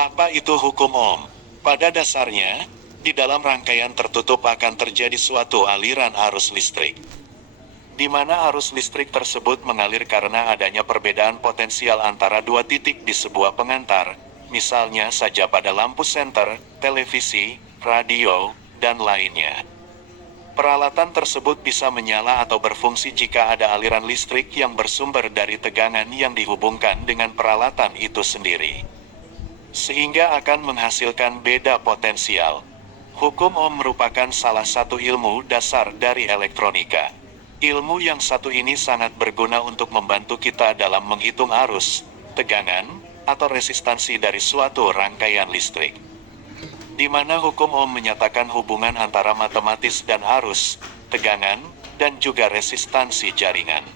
Apa itu hukum Ohm? Pada dasarnya, di dalam rangkaian tertutup akan terjadi suatu aliran arus listrik, di mana arus listrik tersebut mengalir karena adanya perbedaan potensial antara dua titik di sebuah pengantar, misalnya saja pada lampu senter, televisi, radio, dan lainnya. Peralatan tersebut bisa menyala atau berfungsi jika ada aliran listrik yang bersumber dari tegangan yang dihubungkan dengan peralatan itu sendiri, sehingga akan menghasilkan beda potensial. Hukum Ohm merupakan salah satu ilmu dasar dari elektronika. Ilmu yang satu ini sangat berguna untuk membantu kita dalam menghitung arus, tegangan, atau resistansi dari suatu rangkaian listrik, di mana hukum Ohm menyatakan hubungan antara matematis dan arus, tegangan, dan juga resistansi jaringan.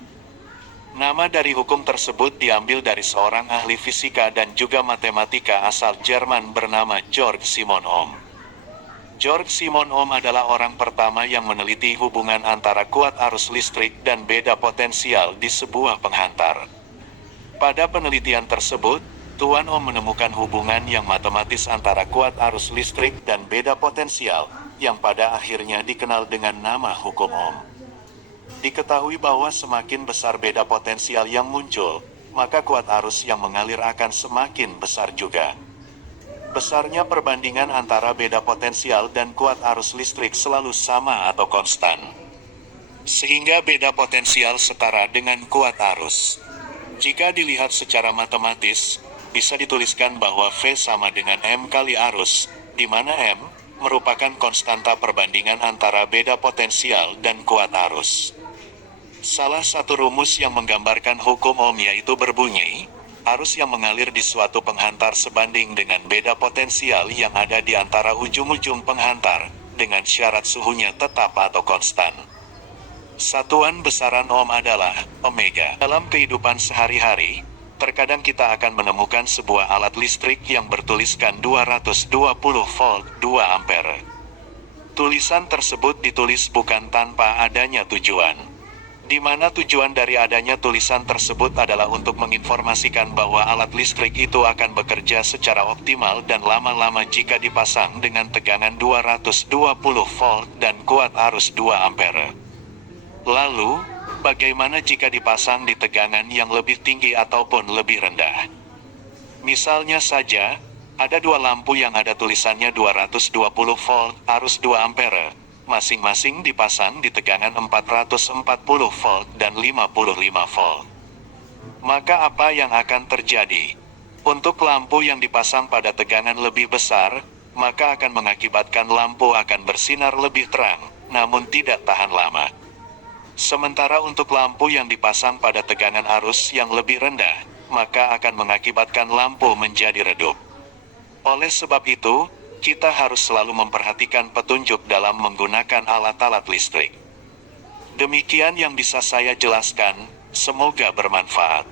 Nama dari hukum tersebut diambil dari seorang ahli fisika dan juga matematika asal Jerman bernama Georg Simon Ohm. Georg Simon Ohm adalah orang pertama yang meneliti hubungan antara kuat arus listrik dan beda potensial di sebuah penghantar. Pada penelitian tersebut, Tuan Ohm menemukan hubungan yang matematis antara kuat arus listrik dan beda potensial, yang pada akhirnya dikenal dengan nama hukum Ohm. Diketahui bahwa semakin besar beda potensial yang muncul, maka kuat arus yang mengalir akan semakin besar juga. Besarnya perbandingan antara beda potensial dan kuat arus listrik selalu sama atau konstan, sehingga beda potensial setara dengan kuat arus. Jika dilihat secara matematis, bisa dituliskan bahwa V sama dengan M kali arus, di mana M merupakan konstanta perbandingan antara beda potensial dan kuat arus. Salah satu rumus yang menggambarkan hukum Ohm yaitu berbunyi, arus yang mengalir di suatu penghantar sebanding dengan beda potensial yang ada di antara ujung-ujung penghantar, dengan syarat suhunya tetap atau konstan. Satuan besaran Ohm adalah omega. Dalam kehidupan sehari-hari, terkadang kita akan menemukan sebuah alat listrik yang bertuliskan 220 volt 2 ampere. Tulisan tersebut ditulis bukan tanpa adanya tujuan, di mana tujuan dari adanya tulisan tersebut adalah untuk menginformasikan bahwa alat listrik itu akan bekerja secara optimal dan lama-lama jika dipasang dengan tegangan 220 volt dan kuat arus 2 ampere. Lalu, bagaimana jika dipasang di tegangan yang lebih tinggi ataupun lebih rendah? Misalnya saja, ada dua lampu yang ada tulisannya 220 volt, arus 2 ampere, masing-masing dipasang di tegangan 440 volt dan 55 volt. Maka apa yang akan terjadi? Untuk lampu yang dipasang pada tegangan lebih besar, maka akan mengakibatkan lampu akan bersinar lebih terang, namun tidak tahan lama. Sementara untuk lampu yang dipasang pada tegangan arus yang lebih rendah, maka akan mengakibatkan lampu menjadi redup. Oleh sebab itu, kita harus selalu memperhatikan petunjuk dalam menggunakan alat-alat listrik. Demikian yang bisa saya jelaskan, semoga bermanfaat.